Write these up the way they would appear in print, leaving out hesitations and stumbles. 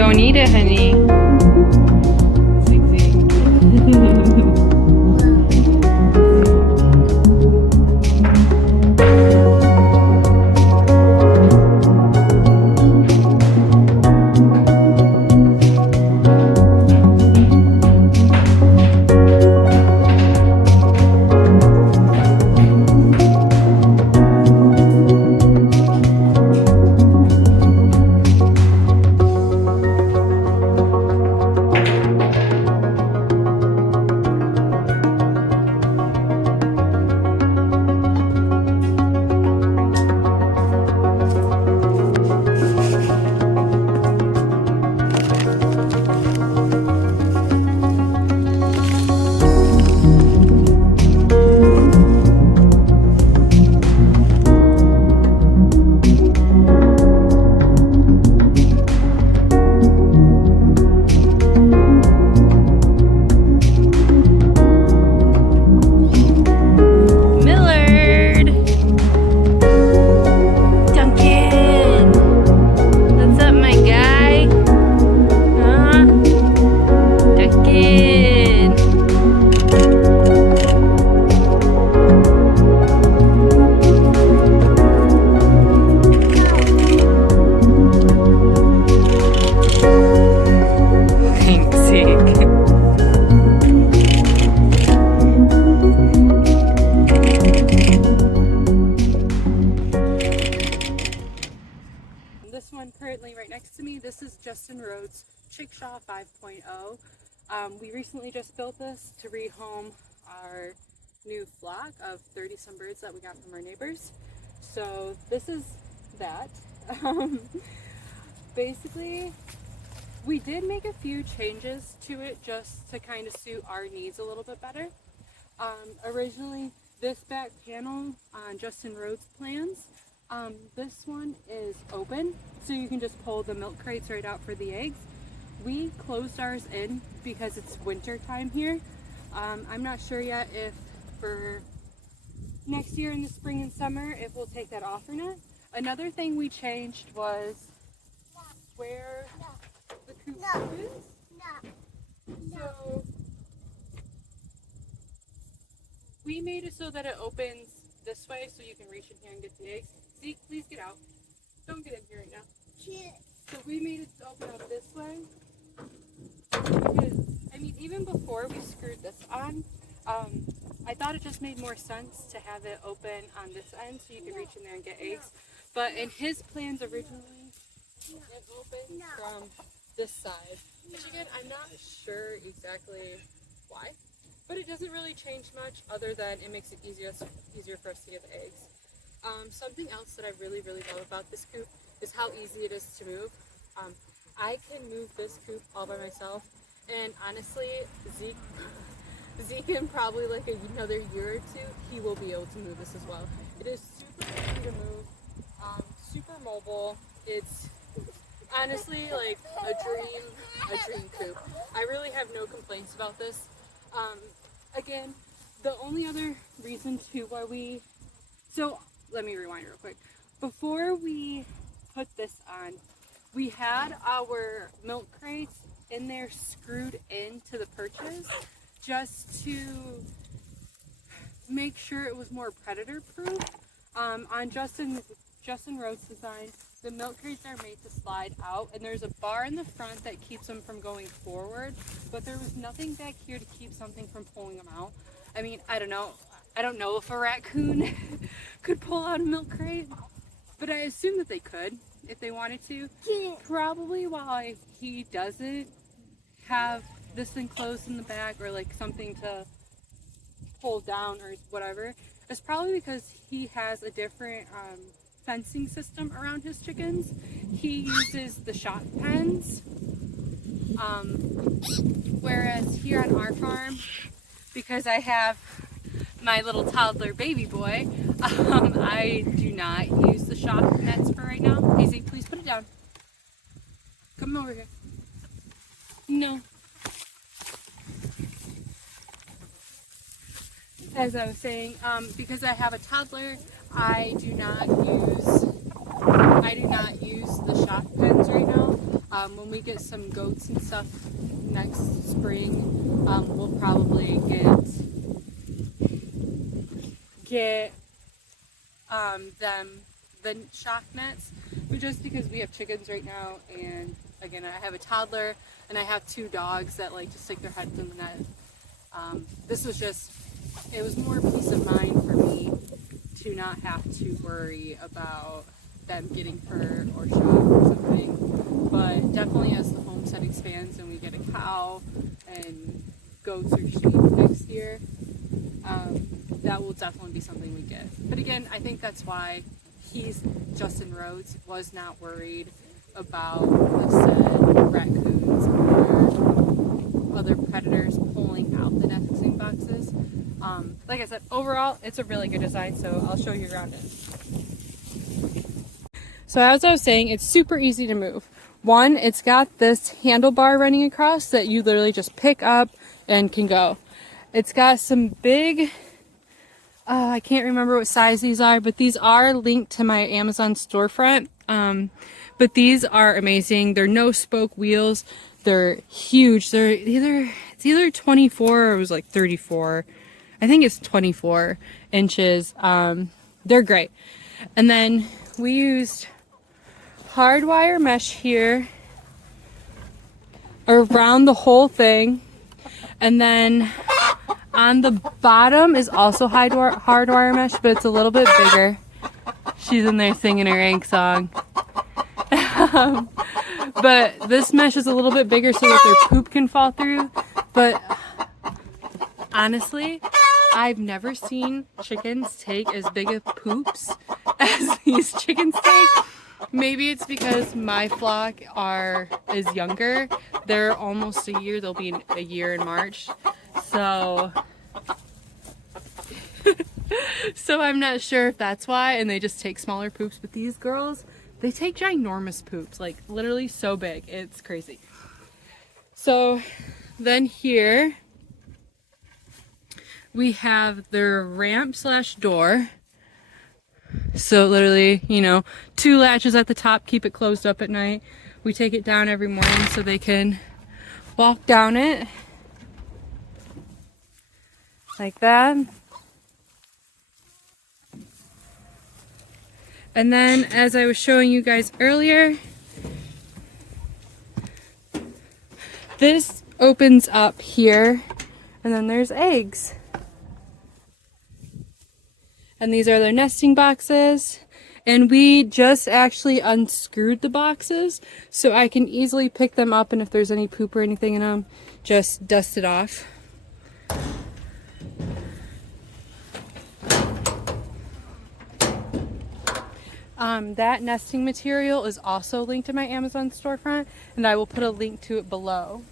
Don't eat it, honey. Zig. This one currently right next to me, this is Justin Rhodes' Chickshaw 5.0. We recently just built this to rehome our new flock of 30 some birds that we got from our neighbors. So this is that. Basically, we did make a few changes to it just to kind of suit our needs a little bit better. Originally, this back panel on Justin Rhodes' plans, this one is open, so you can just pull the milk crates right out for the eggs. We closed ours in because it's winter time here. I'm not sure yet if for next year in the spring and summer if we'll take that off or not. Another thing we changed was where the coop is. So we made it so that it opens this way so you can reach in here and get the eggs. Zeke, please get out. Don't get in here right now. So we made it to open up this way. Because, I mean, even before we screwed this on, I thought it just made more sense to have it open on this end so you could reach in there and get eggs. But in his plans originally, it opened from this side. Which again, I'm not sure exactly why. But it doesn't really change much other than it makes it easier for us to get the eggs. Something else that I really love about this coop is how easy it is to move. I can move this coop all by myself, and honestly, Zeke in probably like another year or two, he will be able to move this as well. It is super easy to move, super mobile. It's honestly like a dream coop. I really have no complaints about this. Again, the only other reason too why so let me rewind real quick. Before we put this on, we had our milk crates in there screwed into the perches just to make sure it was more predator proof. On Justin Rhodes' design, the milk crates are made to slide out, and there's a bar in the front that keeps them from going forward, but there was nothing back here to keep something from pulling them out. I mean, I don't know if a raccoon could pull out a milk crate, but I assume that they could if they wanted to. Probably why he doesn't have this enclosed in the back or like something to pull down or whatever. It's probably because he has a different fencing system around his chickens. He uses the shot pens, whereas here on our farm, because I have my little toddler baby boy, I do not use the shot nets for right now. Hazy, please put it down. Come over here. No. As I was saying, because I have a toddler, I do not use the shot pens right now. When we get some goats and stuff next spring, we'll probably get them the shock nets, but just because we have chickens right now, and again I have a toddler and I have 2 dogs that like to stick their heads in the net, this was just, it was more peace of mind for me to not have to worry about them getting hurt or shocked or something. But definitely as the homestead expands and we get a cow and goats or sheep next year, that will definitely be something we get. But again, I think that's why Justin Rhodes was not worried about the said raccoons or other predators pulling out the nesting boxes. Like I said, overall, it's a really good design, so I'll show you around it. So as I was saying, it's super easy to move. One, it's got this handlebar running across that you literally just pick up and can go. It's got some big, I can't remember what size these are, but these are linked to my Amazon storefront. But these are amazing. They're no spoke wheels. They're huge. It's either 24 or it was like 34. I think it's 24 inches. They're great. And then we used hardwire mesh here around the whole thing. And then on the bottom is also hardwire mesh, but it's a little bit bigger. She's in there singing her Hank song. But this mesh is a little bit bigger so that their poop can fall through. But honestly, I've never seen chickens take as big of poops as these chickens take. Maybe it's because my flock is younger. They're almost a year. They'll be a year in March. So I'm not sure if that's why, and they just take smaller poops. But these girls, they take ginormous poops, like literally so big. It's crazy. So then here we have their ramp / door. So literally, 2 latches at the top, keep it closed up at night. We take it down every morning so they can walk down it like that. And then, as I was showing you guys earlier, this opens up here, and then there's eggs. And these are their nesting boxes. And we just actually unscrewed the boxes so I can easily pick them up, and if there's any poop or anything in them, just dust it off. That nesting material is also linked to my Amazon storefront, and I will put a link to it below.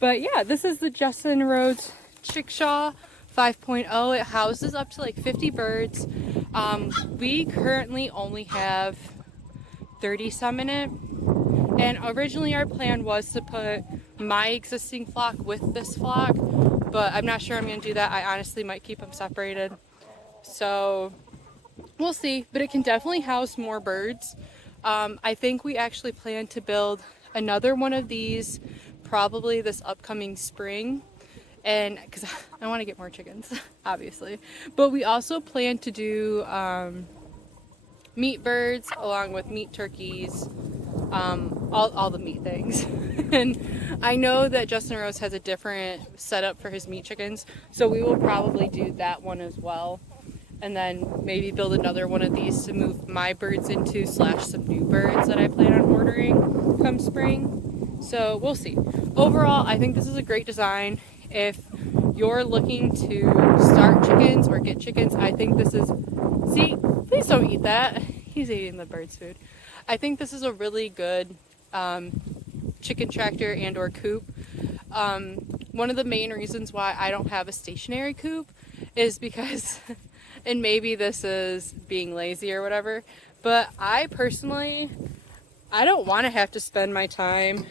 But yeah, this is the Justin Rhodes Chickshaw 5.0. It houses up to like 50 birds. We currently only have 30 some in it, and originally our plan was to put my existing flock with this flock, but I'm not sure I'm going to do that. I honestly might keep them separated, so we'll see. But it can definitely house more birds. I think we actually plan to build another one of these probably this upcoming spring, and because I want to get more chickens obviously, but we also plan to do meat birds along with meat turkeys, all the meat things. And I know that Justin Rose has a different setup for his meat chickens, so we will probably do that one as well, and then maybe build another one of these to move my birds into / some new birds that I plan on ordering come spring. So we'll see. Overall, I think this is a great design. If you're looking to start chickens or get chickens, I think this is, see, please don't eat that. He's eating the bird's food. I think this is a really good chicken tractor and or coop. One of the main reasons why I don't have a stationary coop is because, and maybe this is being lazy or whatever, but I personally, I don't want to have to spend my time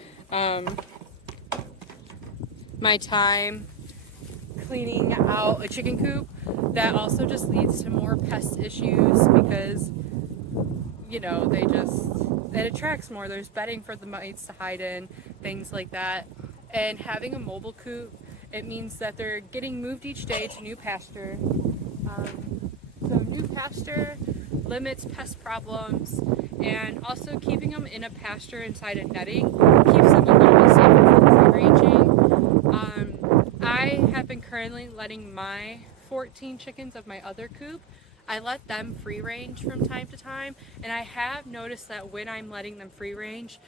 cleaning out a chicken coop. That also just leads to more pest issues because, it attracts more. There's bedding for the mites to hide in, things like that. And having a mobile coop, it means that they're getting moved each day to new pasture. So new pasture limits pest problems, and also keeping them in a pasture inside a netting keeps them a little bit safer from free ranging. I have been currently letting my 14 chickens of my other coop, I let them free range from time to time, and I have noticed that when I'm letting them free range,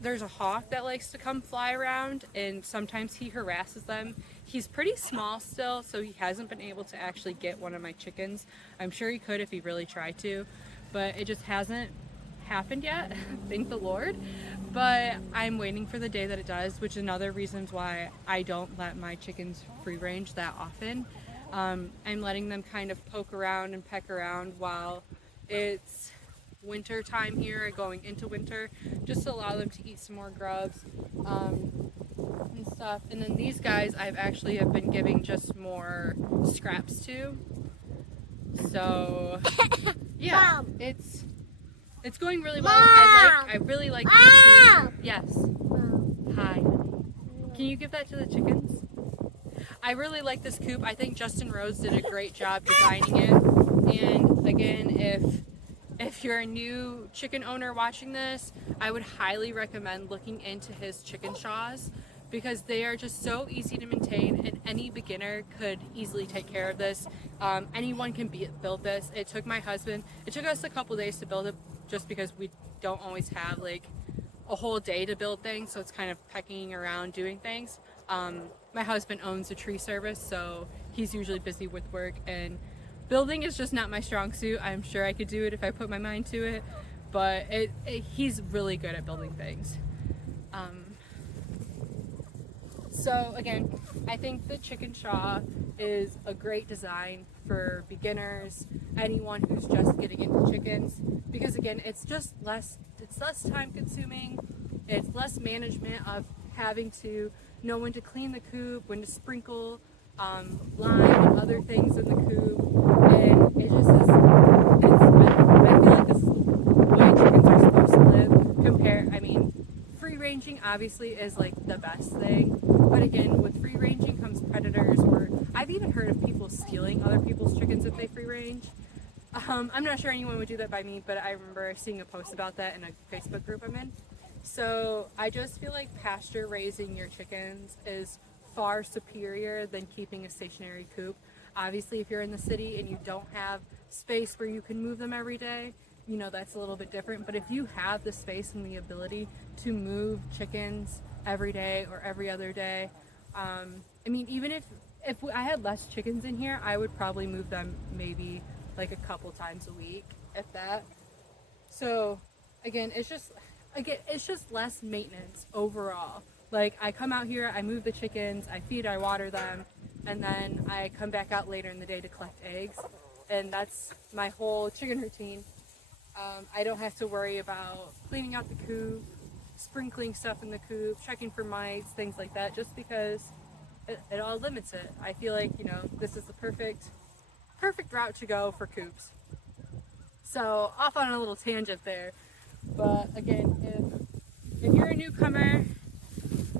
there's a hawk that likes to come fly around, and sometimes he harasses them. He's pretty small still, so he hasn't been able to actually get one of my chickens. I'm sure he could if he really tried to, but it just hasn't happened yet, thank the Lord. But I'm waiting for the day that it does, which is another reason why I don't let my chickens free range that often. I'm letting them kind of poke around and peck around while it's winter time here, going into winter, just to allow them to eat some more grubs and stuff. And then these guys I've actually have been giving just more scraps to. So yeah, it's going really well. I really like the yes. Hi. Can you give that to the chickens? I really like this coop. I think Justin Rhodes did a great job designing it. And again, if you're a new chicken owner watching this, I would highly recommend looking into his chicken shaws, because they are just so easy to maintain, and any beginner could easily take care of this. Anyone can build this. It took us a couple days to build it, just because we don't always have like a whole day to build things, so it's kind of pecking around doing things. My husband owns a tree service, so he's usually busy with work, and building is just not my strong suit. I'm sure I could do it if I put my mind to it, but he's really good at building things. So again, I think the chicken shaw is a great design for beginners, anyone who's just getting into chickens, because again, it's less time consuming, it's less management of having to know when to clean the coop, when to sprinkle lime and other things in the coop, and it just is, I feel like this is the way chickens are supposed to live. Free ranging obviously is like the best thing, but again, with free ranging comes predators, or I've even heard of people stealing other people's chickens if they free range. I'm not sure anyone would do that by me, but I remember seeing a post about that in a Facebook group I'm in. So I just feel like pasture raising your chickens is far superior than keeping a stationary coop. Obviously, if you're in the city and you don't have space where you can move them every day, that's a little bit different. But if you have the space and the ability to move chickens every day or every other day, even if I had less chickens in here, I would probably move them maybe like a couple times a week, if that. So again, it's just less maintenance overall. Like, I come out here, I move the chickens, I feed, I water them, and then I come back out later in the day to collect eggs, and that's my whole chicken routine. I don't have to worry about cleaning out the coop, sprinkling stuff in the coop, checking for mites, things like that, just because it all limits it. I feel like, this is the perfect route to go for coops. So, off on a little tangent there. But again, if you're a newcomer,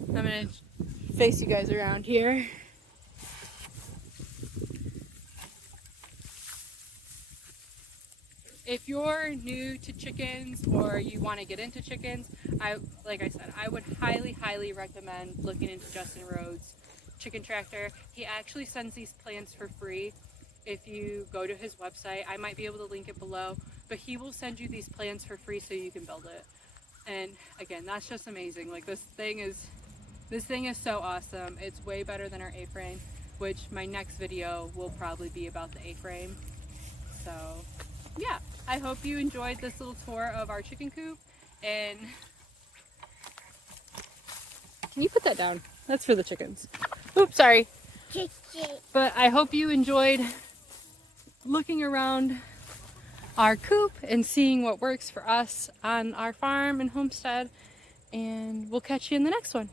I'm going to face you guys around here. If you're new to chickens or you want to get into chickens, like I said, I would highly recommend looking into Justin Rhodes' chicken tractor. He actually sends these plans for free. If you go to his website, I might be able to link it below, but he will send you these plans for free so you can build it. And again, that's just amazing. Like, this thing is so awesome. It's way better than our A-frame, which my next video will probably be about the A-frame. So yeah, I hope you enjoyed this little tour of our chicken coop. And can you put that down? That's for the chickens. Oops, sorry. But I hope you enjoyed looking around our coop and seeing what works for us on our farm and homestead. And we'll catch you in the next one.